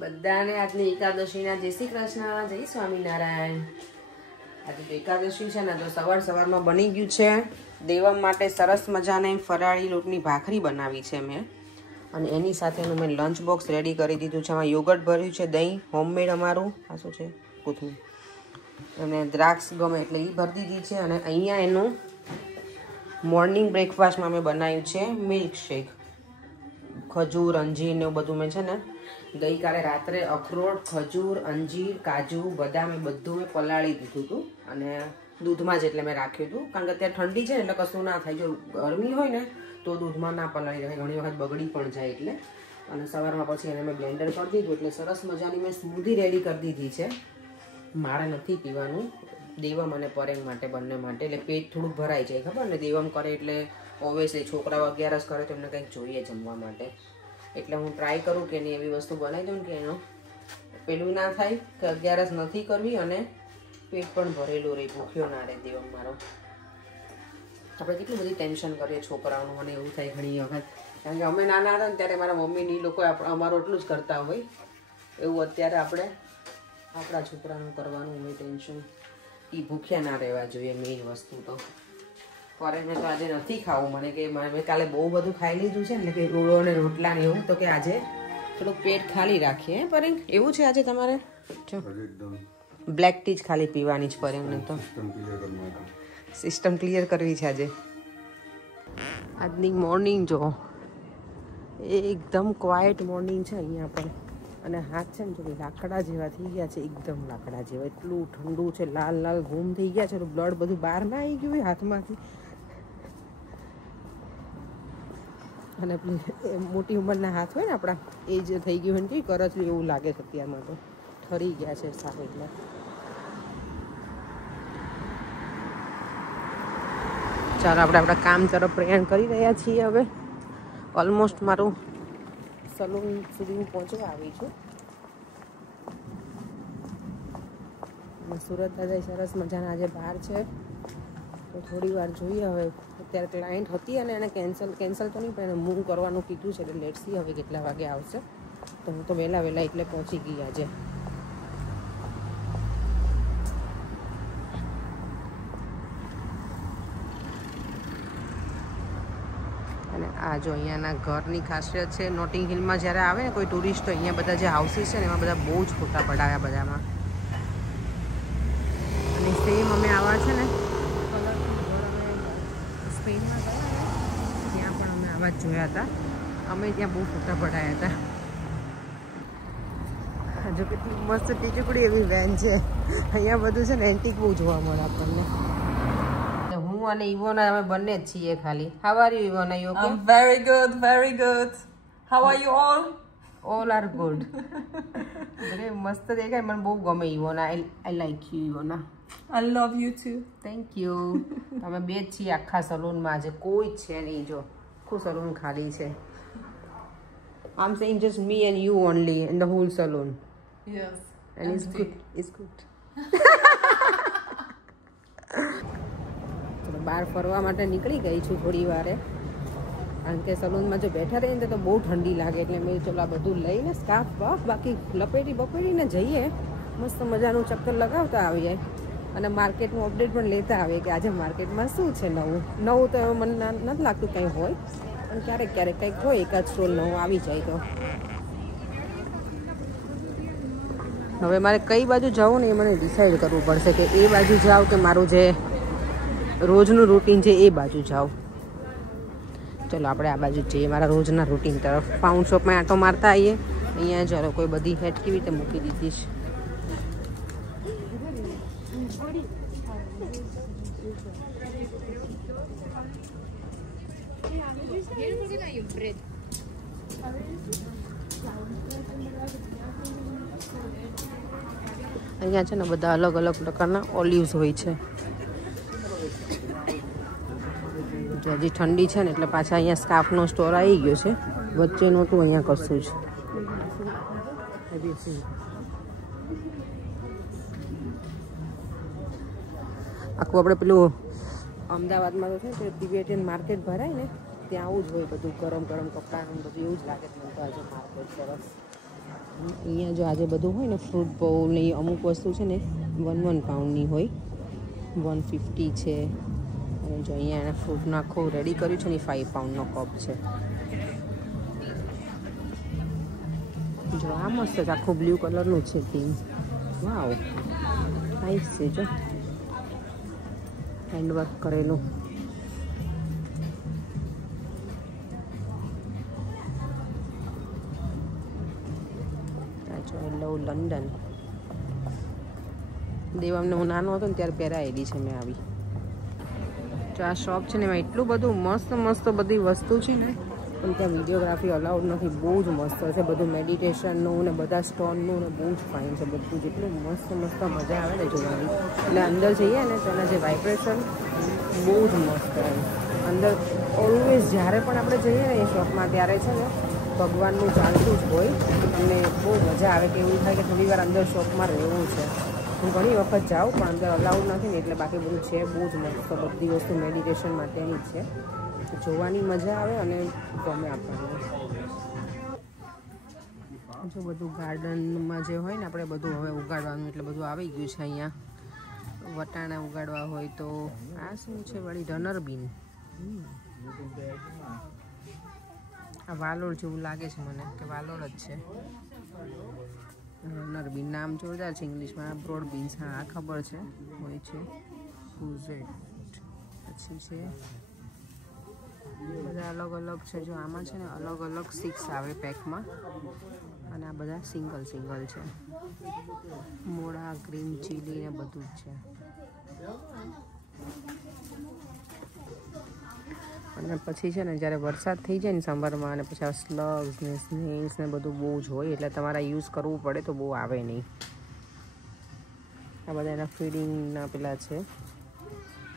બધાને આજની એકાદશીના જય શ્રી કૃષ્ણ, જય સ્વામિનારાયણ. આજે તો એકાદશી છે ને, તો સવારમાં બની ગયું છે દેવમ માટે સરસ મજાની ફરાળી લોટની ભાખરી બનાવી છે મેં, અને એની સાથેનું મેં લંચ બોક્સ રેડી કરી દીધું છે. આમાં યોગર્ટ ભર્યું છે, દહીં હોમમેડ અમારું, આ શું છે કોથમીર, અને દ્રાક્ષ ગમે એટલે એ ભરી દીધી છે. અને અહીંયા એનું મોર્નિંગ બ્રેકફાસ્ટમાં મેં બનાવ્યું છે મિલ્ક શેક, ખજૂર અંજીર ને એવું બધું મેં છે ને ગઈકાલે રાત્રે અખરોટ, ખજૂર, અંજીર, કાજુ, બદામ એ બધું મેં પલાળી દીધું હતું અને દૂધમાં જ એટલે મેં રાખ્યું હતું, કારણ કે અત્યારે ઠંડી છે ને એટલે કશું ના થાય. જો ગરમી હોય ને તો દૂધમાં ના પલાળી રહે, ઘણી વખત બગડી પણ જાય એટલે. અને સવારમાં પછી એને મેં બ્લેન્ડર કરી દીધું એટલે સરસ મજાની મેં સ્મૂધી રેડી કરી દીધી છે. મારે નથી પીવાનું, દેવમ અને પરેંગ માટે, બંને માટે, એટલે પેટ થોડુંક ભરાઈ જાય. ખબર ને, દેવમ કરે એટલે ઓબ્વિયસલી છોકરાઓ 11 કરે તો એમને કંઈક જોઈએ જમવા માટે, એટલે હું ટ્રાય કરું કે એની એવી વસ્તુ બનાવી દઉં કે એનું પેલું ના થાય કે 11 નથી કરવી અને પેટ પણ ભરેલું રહે, ભૂખ્યો ના રહે દેવમ મારો. આપણે કેટલું બધી ટેન્શન કરીએ છોકરાઓનું, મને એવું થાય ઘણી વખત, કારણ કે અમે નાના હતા ને ત્યારે મારા મમ્મીની લોકો અમારું એટલું જ કરતા હોય, એવું અત્યારે આપણે આપણા છોકરાનું કરવાનું હોય ટેન્શન. એ ભૂખ્યા ના રહેવા જોઈએ મેઇન વસ્તુ તો. ફરે મેં તો આજે નથી ખાવું, મને કે મેં કાલે બહુ બધું ખાઈ લીધું છે ને, કે ગોળો અને રોટલા ને એવું, તો કે આજે થોડુંક પેટ ખાલી રાખીએ. પરેંગ એવું છે આજે તમારે? જો બ્લેક ટી જ ખાલી પીવાની જ પરેંગને તો સિસ્ટમ ક્લિયર કરવી છે આજે. આજની મોર્નિંગ જો એકદમ ક્વાઇટ મોર્નિંગ છે અહીંયા પણ, અને હાથ છે ને જો લાકડા જેવા થઈ ગયા છે, એકદમ લાકડા જેવા, એટલું ઠંડુ છે, લાલ લાલ ઘૂમ થઈ ગયા છે, બ્લડ બધું બહાર ના આવી ગયું હાથમાંથી. અને મોટી ઉંમરના હાથ હોય ને આપણા, એ જ થઈ ગયું હોય ને, કે કરચલું એવું લાગે છે અત્યારમાં, તો ઠરી ગયા છે સારું. એટલે ચાલો આપણે આપણા કામ તરફ પ્રયાણ કરી રહ્યા છીએ હવે. ઓલમોસ્ટ મારું સલૂન સુધી હું પહોંચવા આવી છું. અને સુરત દાદા સરસ મજાના આજે બહાર છે, તો થોડી વાર જોઈએ હવે. અત્યારે ક્લાયન્ટ હતી અને એને કેન્સલ તો નહીં, પણ એને મૂવ કરવાનું કીધું છે, એટલે લેટ્સ સી હવે કેટલા વાગે આવશે. તો હું તો વહેલા એટલે પહોંચી ગઈ આજે. અને આ જો અહીંયાના ઘરની ખાસિયત છે, નોટિંગ હિલમાં જ્યારે આવે ને કોઈ ટુરિસ્ટ, તો અહીંયા બધા જે હાઉસીસ છે ને એમાં બધા બહુ જ ફોટા પડાવ્યા બધામાં. અને સેમ અમે આવા છે ને સ્પેનમાં ગયા ને ત્યાં પણ અમે આવા જ જોયા હતા, અમે ત્યાં બહુ ફોટા પડાયા હતા. જો કેટલી મસ્ત ટીચુકડી એવી વેન છે અહીંયા, બધું છે ને એન્ટિક બહુ જોવા મળે આપણને. હું અને ઇવોના અમે બંને જ છીએ ખાલી. How are you Ivona? You okay? Very good, very good. How are you all? All are good. અરે મસ્ત દેખાય, મને બહુ ગમે Ivona. I like you Ivona. I love you too. Thank you. અમે બે જ છીએ આખા સલૂનમાં, આજે કોઈ જ છે નહીં. જો આખું સલૂન ખાલી છે. I'm saying just me and you only in the whole saloon. Yes. And it's good. It's good. બહાર ફરવા માટે નીકળી ગઈ છું થોડી વારે, કારણ કે સલૂનમાં જો બેઠા રહીને તો બહુ ઠંડી લાગે, એટલે મેં ચલો આ બધું લઈને સ્કાર્ફ બાકી બપેરીને જઈએ, મસ્ત મજાનું ચક્કર લગાવતા આવીએ અને માર્કેટનું અપડેટ પણ લેતા આવીએ કે આજે માર્કેટમાં શું છે નવું. તો મને નથી લાગતું કંઈ હોય, પણ ક્યારેક કંઈક હોય, એકાદ સ્ટોલ નવું આવી જાય તો. હવે મારે કઈ બાજુ જવું ને એ મને ડિસાઈડ કરવું પડશે, કે એ બાજુ જાઉં કે મારું જે રોજનું રૂટીન છે એ બાજુ જાઓ. ચલો આપણે આ બાજુ જઈએ, મારા રોજના રૂટીન તરફ. પાઉન્ડ શોપમાં આંટો મારતા આવીએ. અહીંયા ચાલો કોઈ બધી હેટ કેવી રીતે મૂકી દીધી છે. અહીંયા છે ને બધા અલગ અલગ પ્રકારના ઓલિવ્સ હોય છે. હજી ઠંડી છે ને એટલે પાછા અહીંયા સ્કાર્ફનો સ્ટોર આવી ગયો છે, વચ્ચે નહોતું અહીંયા કશું જ. આખું આપણે પેલું અમદાવાદમાં તો છે ને તિબેટિયન માર્કેટ ભરાય ને, ત્યાં આવું જ હોય બધું, ગરમ કપડાં બધું એવું જ લાગે મને તો આજે માર્કેટ સરસ. અહીંયા જો આજે બધું હોય ને ફ્રૂટ બોલ ને અમુક વસ્તુ છે ને 1 પાઉન્ડની હોય, 150 છે. અને જો અહીંયા એના ફ્રૂટનો આખું રેડી કર્યું છે ને 5 પાઉન્ડનો કપ છે. જો આ મસ્ત છે, આખું બ્લુ કલરનું છે થીમ. વાવ નાઈસ છે. જો હેન્ડવર્ક કરેલું. લંડન દેવામને હું નાનો હતો ને ત્યારે પહેરાયેલી છે મેં આવી. જો આ શોપ છે ને એમાં એટલું બધું મસ્ત મસ્ત બધી વસ્તુ છે ને, પણ ત્યાં વિડીયોગ્રાફી અલાઉડ નથી. બહુ જ મસ્ત છે બધું, મેડિટેશનનું ને બધા સ્ટોનનું ને બહુ જ ફાઇન છે બધું. જેટલું મસ્ત મસ્ત મજા આવે ને જોવાની. એટલે અંદર જઈએ ને તો એના જે વાઇબ્રેશન બહુ જ મસ્ત એમ. અંદર ઓલવેઝ જ્યારે પણ આપણે જઈએ ને એ શોપમાં ત્યારે છે ને ભગવાનનું ચાલતું જ હોય અને બહુ મજા આવે કે એવું થાય કે થોડી વાર અંદર શોપમાં રહેવું છે. હું ઘણી વખત જાઉં પણ અંદર અલાઉડ નથી ને, એટલે બાકી બધું છે બહુ જ મસ્ત. બધી વસ્તુ મેડિટેશન માટેની જ છે. જોવાની મજા આવે અને ગમે આપણને. જો બધું ગાર્ડનમાં જે હોય ને આપણે બધું હવે ઉગાડવાનું એટલે બધું આવી ગયું છે અહીંયા. વટાણા ઉગાડવા હોય તો આ શું છે વળી, રનર બીન. આ વાલોળ જેવું લાગે છે મને, કે વાલોળ જ છે. રનર બીન નામ જોરદાર છે ઇંગ્લિશમાં. બ્રોડ બીન્સ, હા આ ખબર છે હોય છે. કુઝેટ પછી છે બધા અલગ અલગ છે. જો આમાં છે ને અલગ અલગ 6 આવે પેકમાં, અને આ બધા સિંગલ સિંગલ છે. મોળા, ગ્રીન ચીલી ને બધું જ છે. અને પછી છે ને જ્યારે વરસાદ થઈ જાય ને સમરમાં, અને પછી આ સ્લગ્સ ને સ્નેલ્સ ને બધું બહુ જ હોય, એટલે તમારે યુઝ કરવું પડે તો બહુ આવે નહીં. આ બધા એના ફીડિંગના પેલા છે.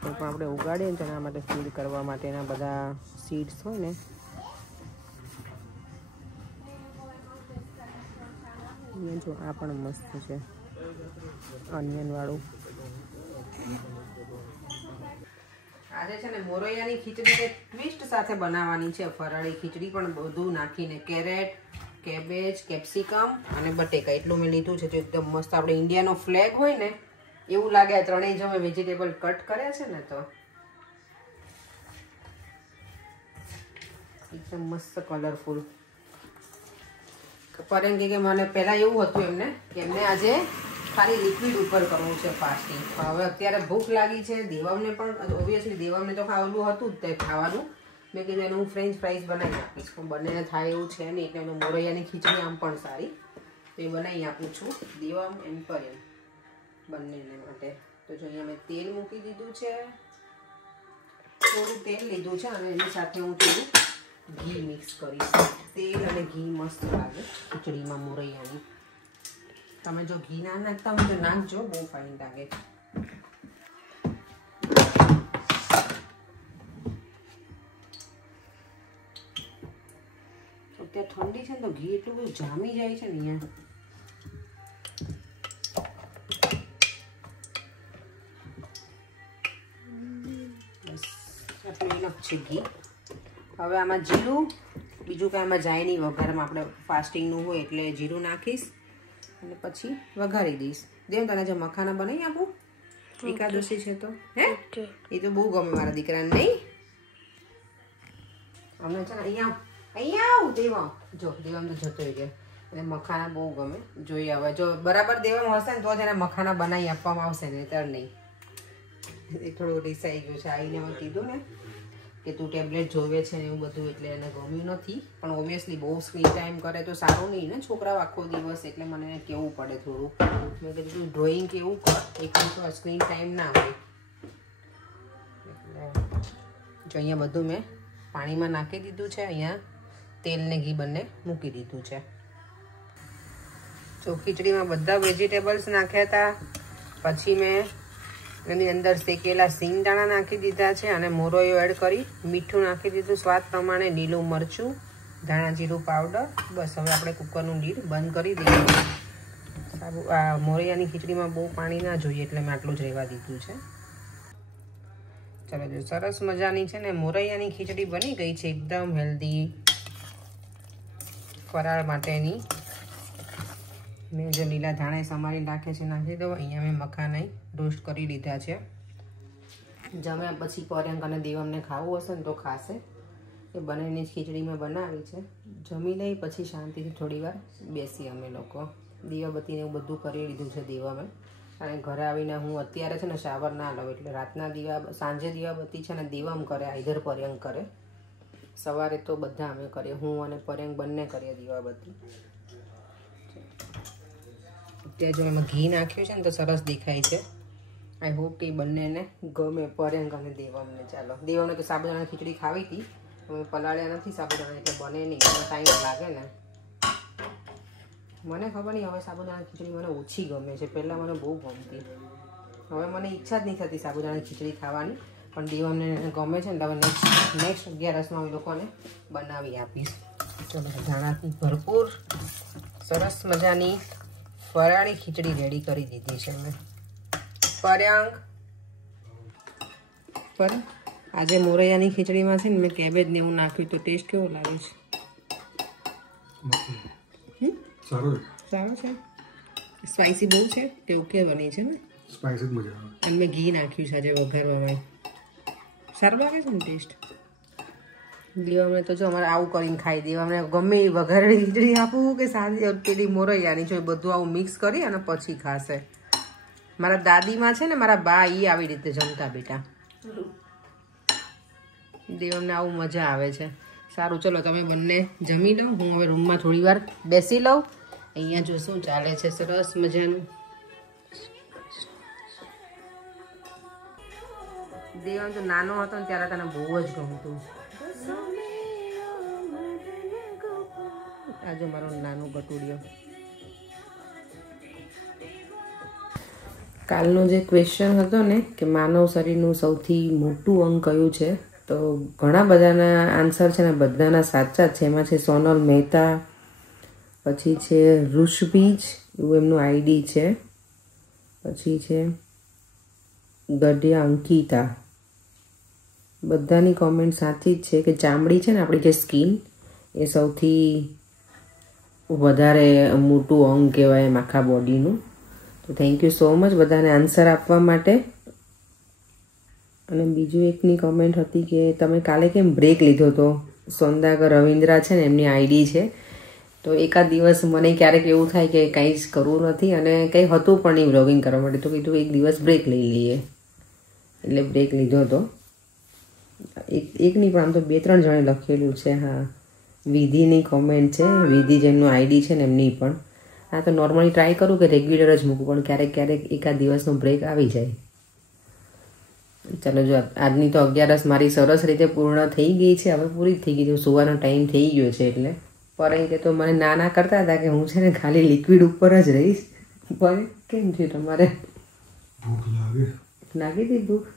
કોઈ પણ આપણે ઉગાડીએ ને તો એના માટે ફીડ કરવા માટેના બધા સીડ્સ હોય ને. અહીંયા જો આ પણ મસ્ત છે, ઓનિયન વાળું. આજે છે ને મોરૈયાની ખીચડી ટ્વિસ્ટ સાથે બનાવવાની છે. ફરાળી ખીચડી પણ બધું નાખીને, કેરેટ, કેબેજ, કેપ્સિકમ અને બટેકા એટલું મેં લીધું છે. જો એકદમ મસ્ત આપણે ઇન્ડિયાનો ફ્લેગ હોય ને એવું લાગે. આ ત્રણેય જો મેં વેજીટેબલ કટ કર્યા છે ને તો એકદમ મસ્ત કલરફુલ. પરેંગે કે મને પહેલાં એવું હતું એમને કે એમને આજે ખાલી લિક્વિડ ઉપર કરવું છે ફાસ્ટિંગ. હવે અત્યારે ભૂખ લાગી છે દેવામને પણ. ઓબ્વિયસલી દેવામને તો ખાવાનું હતું જ તે ખાવાનું. મેં કીધું એને હું ફ્રેન્ચ ફ્રાઈઝ બનાવી આપીશ, પણ બંનેને થાય એવું છે નહીં, એટલે એનું મોરૈયાની ખીચડી આમ પણ સારી તો એ બનાવી આપું છું દેવામ એમ પર એમ બંનેને માટે. તો જો અહીંયા મેં તેલ મૂકી દીધું છે, થોડું તેલ લીધું છે, અને એની સાથે હું થોડું ઘી મિક્સ કરીશ. તેલ અને ઘી મસ્ત લાગે ખીચડીમાં મોરૈયાની. તમે જો ઘી ના નાખતા હોય તો નાખજો, બહુ ફાઇન લાગે. અત્યારે ઠંડી છે ને તો ઘી એટલું બધું જામી જાય છે ને અહીંયા. બસ આટલું ઇનફ છે ઘી. હવે આમાં જીરું, બીજું કાંઈ આમાં જાય નહીં વઘારમાં. આપણે ફાસ્ટિંગનું હોય એટલે જીરું નાખીશ અને પછી વઘારી દઈશ. દેવ તને જે મખાના બનાવી આપું, એકાદશી છે તો. હે એ તો બહુ ગમે મારા દીકરાને નહીં? અમને છે ને અહીંયા આવું દેવા. જો દેવામ તો જતો ગયો. એટલે મખાના બહુ ગમે. જોઈએ હવે જો બરાબર દેવામ હશે ને તો જ એને મખાના બનાવી આપવામાં આવશે ને, ત્યારે નહીં. એ થોડું રિસાઈ ગયું છે. આવીને મેં કીધું ને કે તું ટેબ્લેટ જોવે છે ને એવું બધું, એટલે એને ગમ્યું નથી. પણ ઓબ્વિયસલી બહુ સ્ક્રીન ટાઈમ કરે તો સારું નહીં ને છોકરાઓ આખો દિવસ, એટલે મને એને કહેવું પડે થોડું. મેં કીધું તું ડ્રોઈંગ કેવું કર, એકલું તો સ્ક્રીન ટાઈમ ના હોય. એટલે જો અહીંયા બધું મેં પાણીમાં નાખી દીધું છે. અહીંયા તેલ ને ઘી બંને મૂકી દીધું છે. તો ખીચડીમાં બધા વેજીટેબલ્સ નાખ્યા હતા. પછી મેં એની અંદર શેકેલા સિંગદાણા નાખી દીધા છે, અને મોરૈયો એડ કરી, મીઠું નાખી દીધું સ્વાદ પ્રમાણે, લીલું મરચું, ધાણા જીરું પાવડર. બસ હવે આપણે કુકરનું લીડ બંધ કરી દઈએ. સારું, આ મોરૈયાની ખીચડીમાં બહુ પાણી ના જોઈએ એટલે મેં આટલું જ રહેવા દીધું છે. ચાલો જો સરસ મજાની છે ને મોરૈયાની ખીચડી બની ગઈ છે, એકદમ હેલ્ધી ફરાળ માટેની. મેં જે લીલા ધાણા સમારી નાખે છે નાખી દઉં. અહીંયા મેં મખાના રોસ્ટ કરી લીધા છે. જમ્યા પછી પર્યંક અને દેવમને ખાવું હશે ને તો ખાશે. એ બંનેની જ ખીચડી મેં બનાવી છે. જમી લઈ પછી શાંતિથી થોડી વાર બેસી અમે લોકો. દીવાબત્તીને એવું બધું કરી લીધું છે દેવામાં. અને ઘરે આવીને હું અત્યારે છે ને શાવર ના લઉં એટલે રાતના સાંજે દીવાબત્તી છે ને દેવમ કરે, આઈધર પર્યંક કરે. સવારે તો બધા અમે કરીએ, હું અને પર્યંક બંને કરીએ દીવાબત્તી. અત્યારે જો એમાં ઘી નાખ્યું છે ને તો સરસ દેખાય છે. આઈ હોપ કે બંનેને ગમે, પર્યંક અને દેવમને. ચાલો, દેવમને તો સાબુદાણા ખીચડી ખાવી હતી, અમે પલાળ્યા નથી સાબુદાણા એટલે બને નહીં, એનો ટાઈમ લાગે ને. મને ખબર નહીં, હવે સાબુદાણા ખીચડી મને ઓછી ગમે છે. પહેલાં મને બહુ ગમતી, હવે મને ઈચ્છા જ નહીં થતી સાબુદાણા ખીચડી ખાવાની. પણ દેવમને ગમે છે ને હવે નેક્સ્ટ 11 અમે લોકોને બનાવી આપીશ. ચલો, ધાણાથી ભરપૂર સરસ મજાની ફરાળી ખીચડી રેડી કરી દીધી છે મેં. પર્યંક પર આજે મોરૈયાની ખીચડીમાં છે ને મેં કેબેજ ને એવું નાખ્યું, તો ટેસ્ટ કેવો લાગે છે? સારો છે. સ્પાઈસી બહુ છે કે ઓકે બની છે ને? સ્પાઈસી મજા આવે. અને મેં ઘી નાખ્યું છે આજે વઘારવામાં. સારું લાગે છે ને ટેસ્ટ? દેવામને તો જો અમારે આવું કરીને ખાઈ દેવા. ગમે એ વઘારેલી ખીચડી આપું કે સાદી પેલી મોરૈયાની, જો બધું આવું મિક્સ કરી અને પછી ખાશે. મારા દાદીમાં છે ને મારા બા એ આવી રીતે જમતા બેટા. દેવમને આવું મજા આવે છે. સારું, ચલો તમે બંને જમી લો, હું હવે રૂમમાં થોડી વાર બેસી લઉં. અહીંયા જો શું ચાલે છે સરસ મજાનું. દેવન તો નાનો હતો ને ત્યારે તને બહુ જ ગમતું. આજે મારો નાનો બટુડિયો. કાલનો જે ક્વેશ્ચન હતો ને કે માનવ શરીરનું સૌથી મોટું અંગ કયું છે, તો ઘણા બધાના આન્સર છે ને બધાના સાચા છે. એમાં છે સોનલ મહેતા, પછી છે ઋષભીજ, એવું એમનું આઈડી છે. પછી છે ગઢિયા અંકિતા. બધાની કોમેન્ટ સાચી જ છે કે ચામડી છે ને આપણી જે સ્કિન એ સૌથી વધારે મોટું અંગ કહેવાય એમ આખા બોડીનું. તો થેન્ક યુ સો મચ બધાને આન્સર આપવા માટે. અને બીજું એકની કોમેન્ટ હતી કે તમે કાલે કેમ બ્રેક લીધો હતો. સોંદાગર રવિન્દ્રા છે ને એમની આઈડી છે. તો એકાદ દિવસ મને ક્યારેક એવું થાય કે કંઈ જ કરવું નથી અને કંઈ હતું પણ નહીં વ્લોગિંગ કરવા માટે, તો કીધું એક દિવસ બ્રેક લઈ લઈએ, એટલે બ્રેક લીધો હતો. એકની પણ આમ તો 2-3 જણે લખેલું છે. હા, વિધિની કોમેન્ટ છે, વિધિ જેમનું આઈડી છે ને એમની પણ. હા, તો નોર્મલી ટ્રાય કરું કે રેગ્યુલર જ મૂકું, પણ ક્યારેક ક્યારેક એકાદ દિવસનો બ્રેક આવી જાય. ચાલો, જો આજની તો 11 મારી સરસ રીતે પૂર્ણ થઈ ગઈ છે. હવે પૂરી થઈ ગઈ છે, સુવાનો ટાઈમ થઈ ગયો છે. એટલે પરંતુ તો મને ના કરતા હતા કે હું છે ને ખાલી લિક્વિડ ઉપર જ રહીશ. પણ કેમ છે તમારે? ભૂખ લાગી હતી ભૂખ?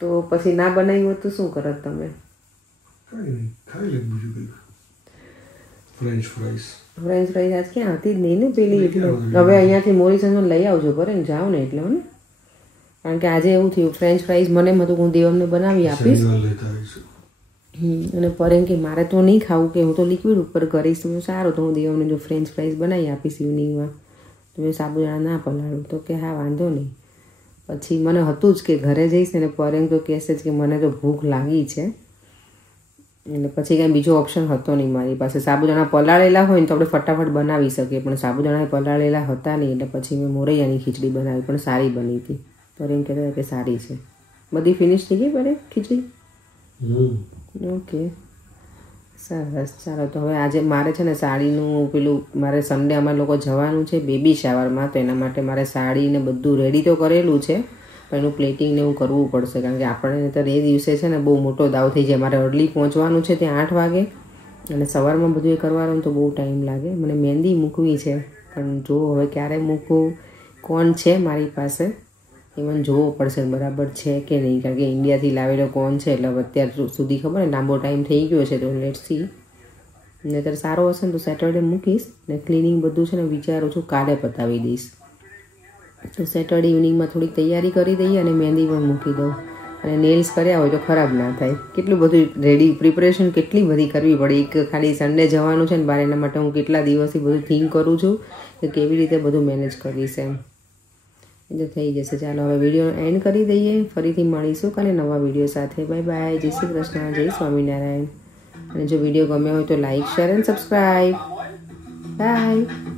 તો પછી ના બનાવ્યું હોત તો શું કરત તમે? ખાઈ લે બીજું કંઈ. ફ્રેન્ચ ફ્રાઈસ આજ ક્યાં હતી જ નહીં ને પેલી, એટલે હવે અહીંયાથી મોરીસનમાં લઈ આવજો કરે ને જાઓ ને એટલે. ને કારણ કે આજે એવું થયું, ફ્રેન્ચ ફ્રાઈઝ મને એમ હતું હું દેવમને બનાવી આપીશ. અને પર્યંક કે મારે તો નહીં ખાવું, કે હું તો લિક્વિડ ઉપર કરીશ. તો સારું, તો હું દેવમને જો ફ્રેન્ચ ફ્રાઈઝ બનાવી આપીશ ઇવનિંગમાં. તો મેં સાબુદાણા ના પલાળું, તો કે હા વાંધો નહીં. પછી મને હતું જ કે ઘરે જઈશ ને પર્યંક તો કહેશે જ કે મને તો ભૂખ લાગી છે. એટલે પછી કાંઈ બીજો ઓપ્શન હતો નહીં મારી પાસે. સાબુદાણા પલાળેલા હોય ને તો આપણે ફટાફટ બનાવી શકીએ, પણ સાબુદાણા પલાળેલા હતા નહીં. એટલે પછી મેં મોરૈયાની ખીચડી બનાવી, પણ સારી બની હતી. પર્યંક કહેતા કે સારી છે. બધી ફિનિશ થઈ ગઈ પર્યંક ખીચડી? ઓકે, સરસ. ચાલો, તો હવે આજે મારે છે ને સાડીનું પેલું, મારે સન્ડે અમારે લોકો જવાનું છે બેબી શાવરમાં, તો એના માટે મારે સાડીને બધું રેડી તો કરેલું છે, પણ એનું પ્લેટિંગ ને એવું કરવું પડશે. કારણ કે આપણે તો એ દિવસે છે ને બહુ મોટો દાવ થઈ જાય. મારે અર્લી પહોંચવાનું છે ત્યાં 8 વાગે, અને સવારમાં બધું એ કરવાનું તો બહુ ટાઈમ લાગે. મને મહેંદી મૂકવી છે, પણ જો હવે ક્યારે મૂકવું, કોણ છે મારી પાસે એ મને જોવો પડશે બરાબર છે કે નહીં. કારણ કે ઇન્ડિયાથી લાવેલો કોણ છે, એટલે અત્યાર સુધી ખબર ને લાંબો ટાઈમ થઈ ગયો છે. તો લેટ્સ સી. નહીંતર સારો હશે ને તો સેટરડે મૂકીશ. ને ક્લિનિંગ બધું છે ને વિચારું છું કાલે પતાવી દઈશ. તો સેટરડે ઇવનિંગમાં થોડીક તૈયારી કરી દઈએ અને મહેંદી પણ મૂકી દઉં. અને નેલ્સ કર્યા હોય તો ખરાબ ના થાય. કેટલું બધું રેડી પ્રિપરેશન કેટલી બધી કરવી પડે. એક ખાલી સન્ડે જવાનું છે ને બહાર, એના માટે હું કેટલા દિવસથી બધું થિંક કરું છું કે કેવી રીતે બધું મેનેજ કરીશ એમ. એટલે થઈ જશે. ચાલો હવે વિડીયો એન્ડ કરી દઈએ. ફરીથી મળીશું કાલે નવા વિડીયો સાથે. Bye bye. જય શ્રી કૃષ્ણ. જય સ્વામિનારાયણ. અને જો વિડીયો ગમ્યો હોય તો like, share and subscribe. By.